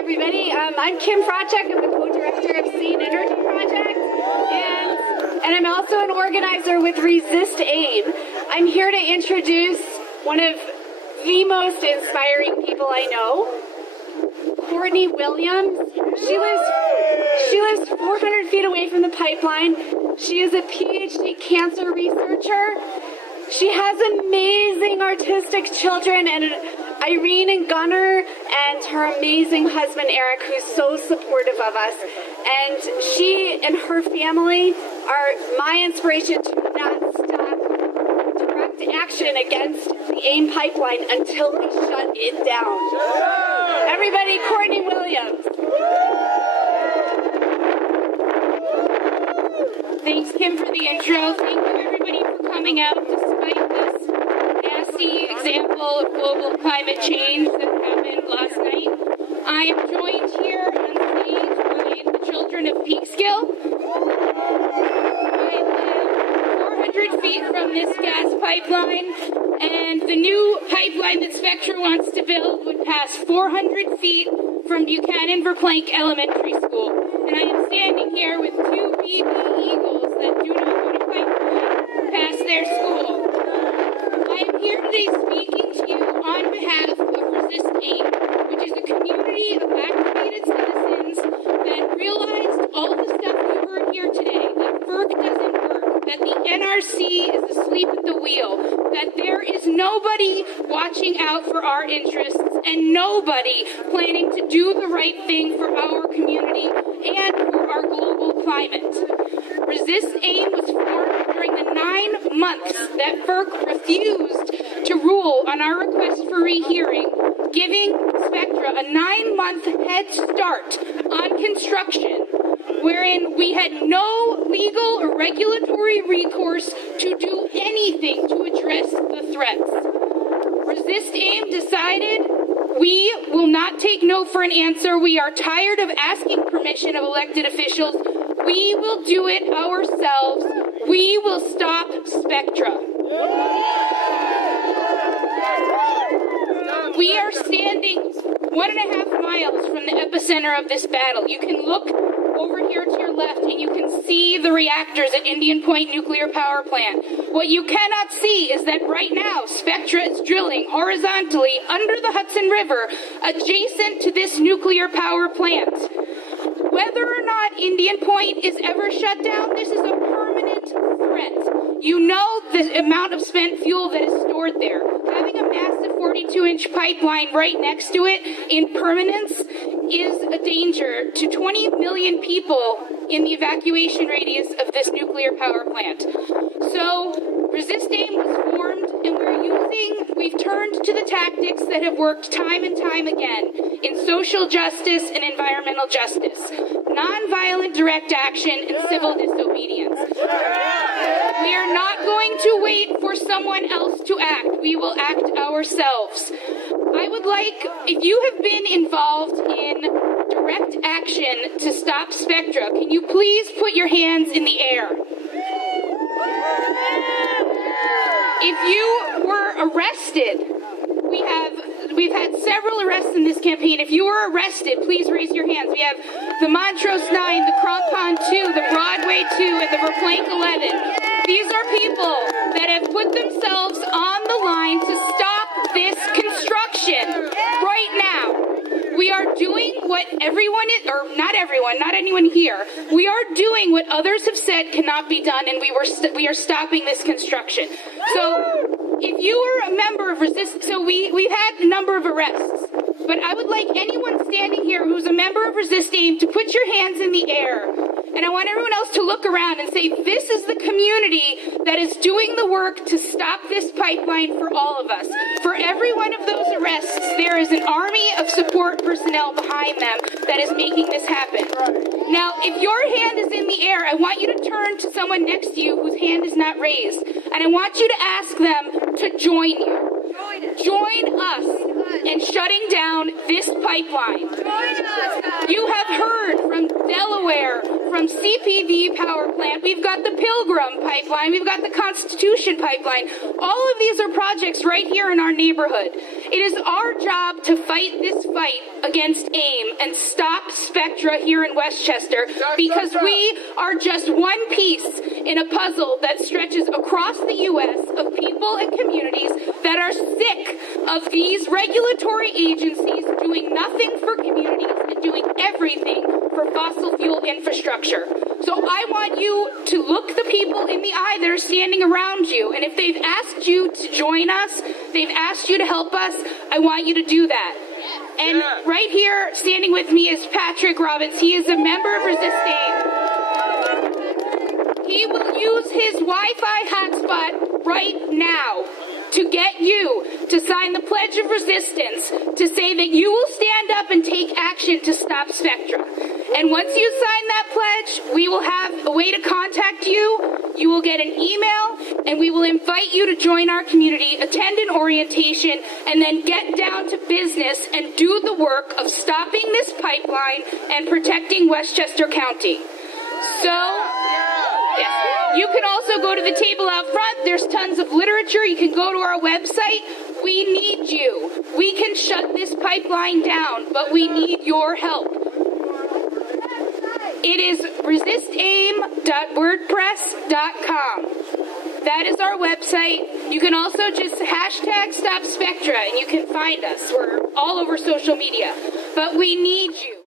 everybody. I'm Kim Frachek. I'm the co-director of SEnRG project, and I'm also an organizer with Resist AIM. I'm here to introduce one of the most inspiring people I know, Courtney Williams. She lives 400 feet away from the pipeline. She is a PhD cancer researcher. She has amazing artistic children, and Irene and Gunnar and her amazing husband Eric, who's so supportive of us. And she and her family are my inspiration to not stop direct action against the AIM pipeline until we shut it down. Everybody, Courtney Williams. Thanks, Kim, for the intro. Thank you, everybody, for coming out despite this nasty example of global climate change that happened last night. I am joined here on stage by the children of Peekskill. I live 400 feet from this gas pipeline, and the new pipeline that Spectra wants to build would pass 400 feet from Buchanan Verplank Elementary School. And I am standing here with two baby eagles that do not want a pipeline past their school. I am here today speaking to you on behalf of Resist AIM, which is a community of activated citizens that realized all the stuff you heard here today, that FERC doesn't work, that the NRC is asleep at the wheel, that there is nobody watching out for our interests and nobody planning to do the right thing for our community and for our global climate. Resist AIM was formed during the 9 months that FERC refused to rule on our request for rehearing, giving Spectra a 9-month head start on construction, wherein we had no legal or regulatory recourse to do anything to address the threats. Resist AIM decided we will not take no for an answer. We are tired of asking permission of elected officials. We will do it ourselves. We will stop Spectra. We are standing 1.5 miles from the epicenter of this battle. You can look over here to your left and you can see the reactors at Indian Point Nuclear Power Plant. What you cannot see is that right now Spectra is drilling horizontally under the Hudson River adjacent to this nuclear power plant. Whether or not Indian Point is ever shut down, this is a permanent threat. You know the amount of spent fuel that is stored there. Having a massive 42-inch pipeline right next to it in permanence is a danger to 20 million people in the evacuation radius of this nuclear power plant. So Resist AIM was formed, and we've turned to the tactics that have worked time and time again in social justice and environmental justice, nonviolent direct action and civil disobedience. We are not going to wait for someone else to act. We will act ourselves. I would like, if you have been involved in direct action to stop Spectra, can you please put your hands in the air? If you were arrested, we've had several arrests in this campaign. If you were arrested, please raise your hands. We have the Montrose 9, the Crampon 2, the Broadway 2, and the Verplank 11. These are people that have put themselves on the line to stop this construction right now. We are doing what everyone is, or not everyone, not anyone here. We are doing what others have said cannot be done, and we are stopping this construction. So if you were a member of Resist, so we've had a number of arrests, but I would like anyone standing here who's a member of Resist AIM to put your hands in the air. And I want everyone else to look around and say, this is the community that is doing the work to stop this pipeline for all of us. For every one of those arrests, there is an army of support personnel behind them that is making this happen. Now, if your hand is in the air, I want you to turn to someone next to you whose hand is not raised. And I want you to ask them to join you. Join us in shutting down this pipeline. You have heard from Delaware, from CPV power plant, we've got the Pilgrim pipeline, we've got the Constitution pipeline. All of these are projects right here in our neighborhood. It is our job to fight this fight against AIM and stop Spectra here in Westchester, because we are just one piece in a puzzle that stretches across the U.S. of people and communities that are sick of these regulatory agencies doing nothing for communities and doing everything for fossil fuel infrastructure. So I want you to look the people in the eye that are standing around you, and if they've asked you to join us, they've asked you to help us, I want you to do that. And right here, standing with me, is Patrick Robbins. He is a member of Resist AIM. He will use his Wi-Fi hotspot right now to get you to sign the Pledge of Resistance to say that you will stand up and take action to stop Spectra. And once you sign that pledge, we will have a way to contact you. You will get an email, and we will invite you to join our community, attend an orientation, and then get down to business and do the work of stopping this pipeline and protecting Westchester County. So, you can also go to the table out front. There's tons of literature. You can go to our website. We need you. We can shut this pipeline down, but we need your help. It is resistaim.wordpress.com. That is our website. You can also just hashtag Stop Spectra, and you can find us. We're all over social media. But we need you.